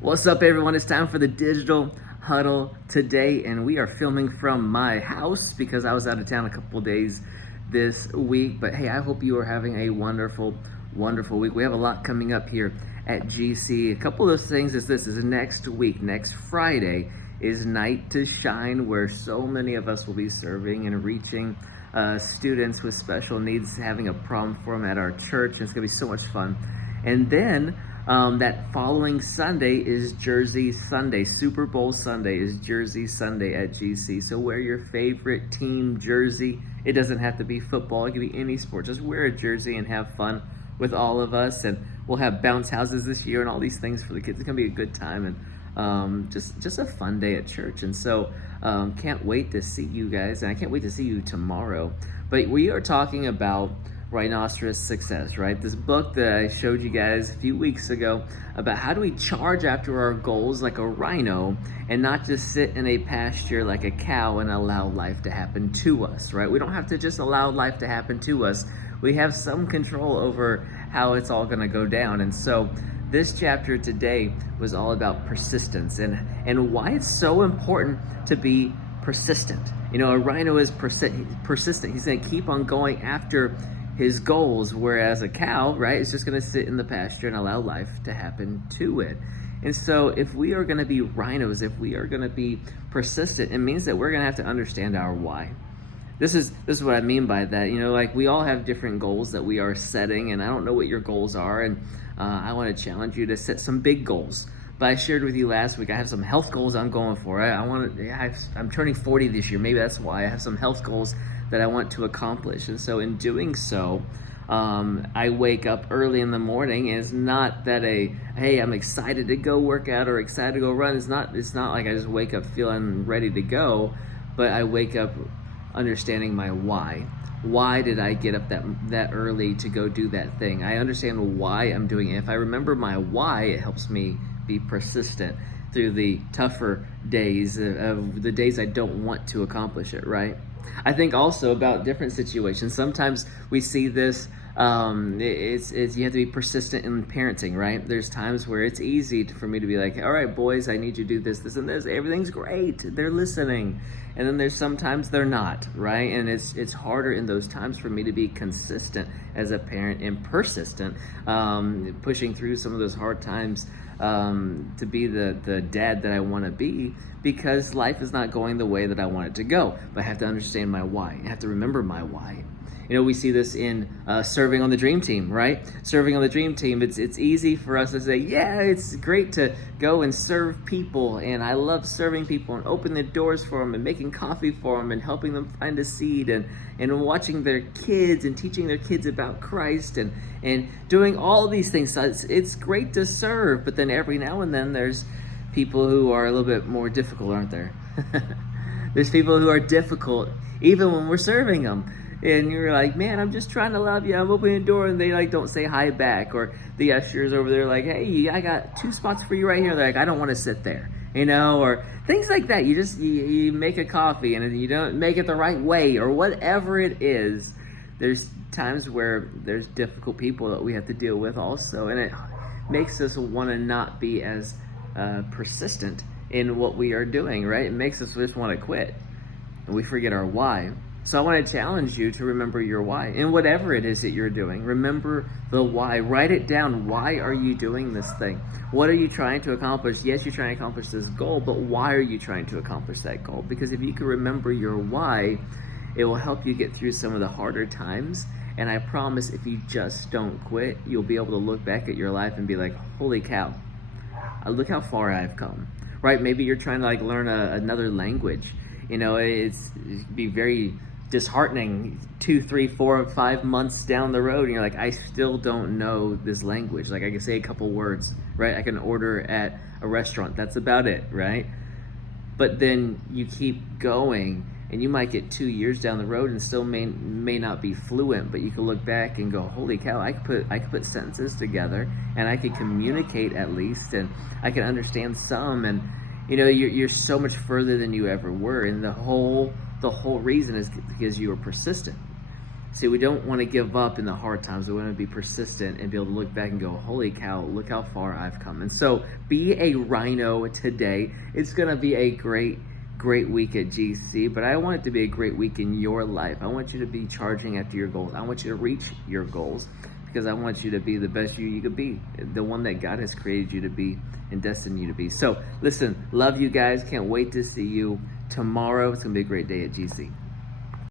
What's up, everyone? It's time for the digital huddle today, and we are filming from my house because I was out of town a couple days this week. But hey, I hope you are having a wonderful, wonderful week. We have a lot coming up here at GC. A couple of things is next week, next Friday is Night to Shine, where so many of us will be serving and reaching students with special needs, having a prom for them at our church. And it's gonna be so much fun. And then that following Sunday is Jersey Sunday. Super Bowl Sunday is Jersey Sunday at GC. So wear your favorite team jersey. It doesn't have to be football. It can be any sport. Just wear a jersey and have fun with all of us. And we'll have bounce houses this year and all these things for the kids. It's going to be a good time and just a fun day at church. And so can't wait to see you guys. And I can't wait to see you tomorrow. But we are talking about Rhinoceros Success, right? This book that I showed you guys a few weeks ago about how do we charge after our goals like a rhino and not just sit in a pasture like a cow and allow life to happen to us, right? We don't have to just allow life to happen to us. We have some control over how it's all going to go down. And so this chapter today was all about persistence and why it's so important to be persistent. You know, a rhino is persistent. He's going to keep on going after his goals, whereas a cow, right, is just going to sit in the pasture and allow life to happen to it. And so if we are going to be rhinos, if we are going to be persistent, it means that we're going to have to understand our why. This is what I mean by that. You know, like we all have different goals that we are setting, and I don't know what your goals are, and I want to challenge you to set some big goals. But I shared with you last week, I have some health goals I'm going for. I'm turning 40 this year. Maybe that's why I have some health goals that I want to accomplish. And so in doing so, I wake up early in the morning, and it's not that hey, I'm excited to go work out or excited to go run. It's not like I just wake up feeling ready to go, but I wake up understanding my why. Why did I get up that early to go do that thing? I understand why I'm doing it. If I remember my why, it helps me be persistent through the tougher days of the days I don't want to accomplish it, right? I think also about different situations. Sometimes we see this, it's you have to be persistent in parenting, right? There's times where it's easy for me to be like, all right, boys, I need you to do this, this, and this. Everything's great. They're listening. And then there's sometimes they're not, right? And it's harder in those times for me to be consistent as a parent and persistent, pushing through some of those hard times to be the dad that I want to be, because life is not going the way that I want it to go. But I have to understand my why. I have to remember my why. You know, we see this in serving on the dream team, right? Serving on the dream team, it's easy for us to say, yeah, it's great to go and serve people, and I love serving people and opening the doors for them and making coffee for them and helping them find a seed and watching their kids and teaching their kids about Christ and doing all of these things. So it's great to serve, but then every now and then there's people who are a little bit more difficult, aren't there? There's people who are difficult even when we're serving them. And you're like, man, I'm just trying to love you. I'm opening the door, and they like don't say hi back. Or the ushers over there like, hey, I got 2 spots for you right here. They're like, I don't want to sit there, you know, or things like that. You make a coffee and you don't make it the right way or whatever it is. There's times where there's difficult people that we have to deal with also, and it makes us want to not be as persistent in what we are doing, right? It makes us just want to quit, and we forget our why. So I want to challenge you to remember your why. And whatever it is that you're doing, remember the why. Write it down. Why are you doing this thing? What are you trying to accomplish? Yes, you're trying to accomplish this goal, but why are you trying to accomplish that goal? Because if you can remember your why, it will help you get through some of the harder times. And I promise if you just don't quit, you'll be able to look back at your life and be like, holy cow, look how far I've come, right? Maybe you're trying to like learn another language. You know, it'd be very disheartening 2, 3, 4, 5 months down the road, and you're like, I still don't know this language. Like I can say a couple words, right? I can order at a restaurant. That's about it, right? But then you keep going, and you might get 2 years down the road and still may not be fluent, but you can look back and go, holy cow, I could put sentences together, and I could communicate at least, and I can understand some, and you know, you're so much further than you ever were, and the whole reason is because you were persistent. See, we don't want to give up in the hard times. We want to be persistent and be able to look back and go, holy cow, look how far I've come. And so be a rhino today. It's going to be a great week at GC, but I want it to be a great week in your life. I want you to be charging after your goals. I want you to reach your goals because I want you to be the best you could be, the one that God has created you to be and destined you to be. So listen, love you guys. Can't wait to see you tomorrow. It's going to be a great day at GC.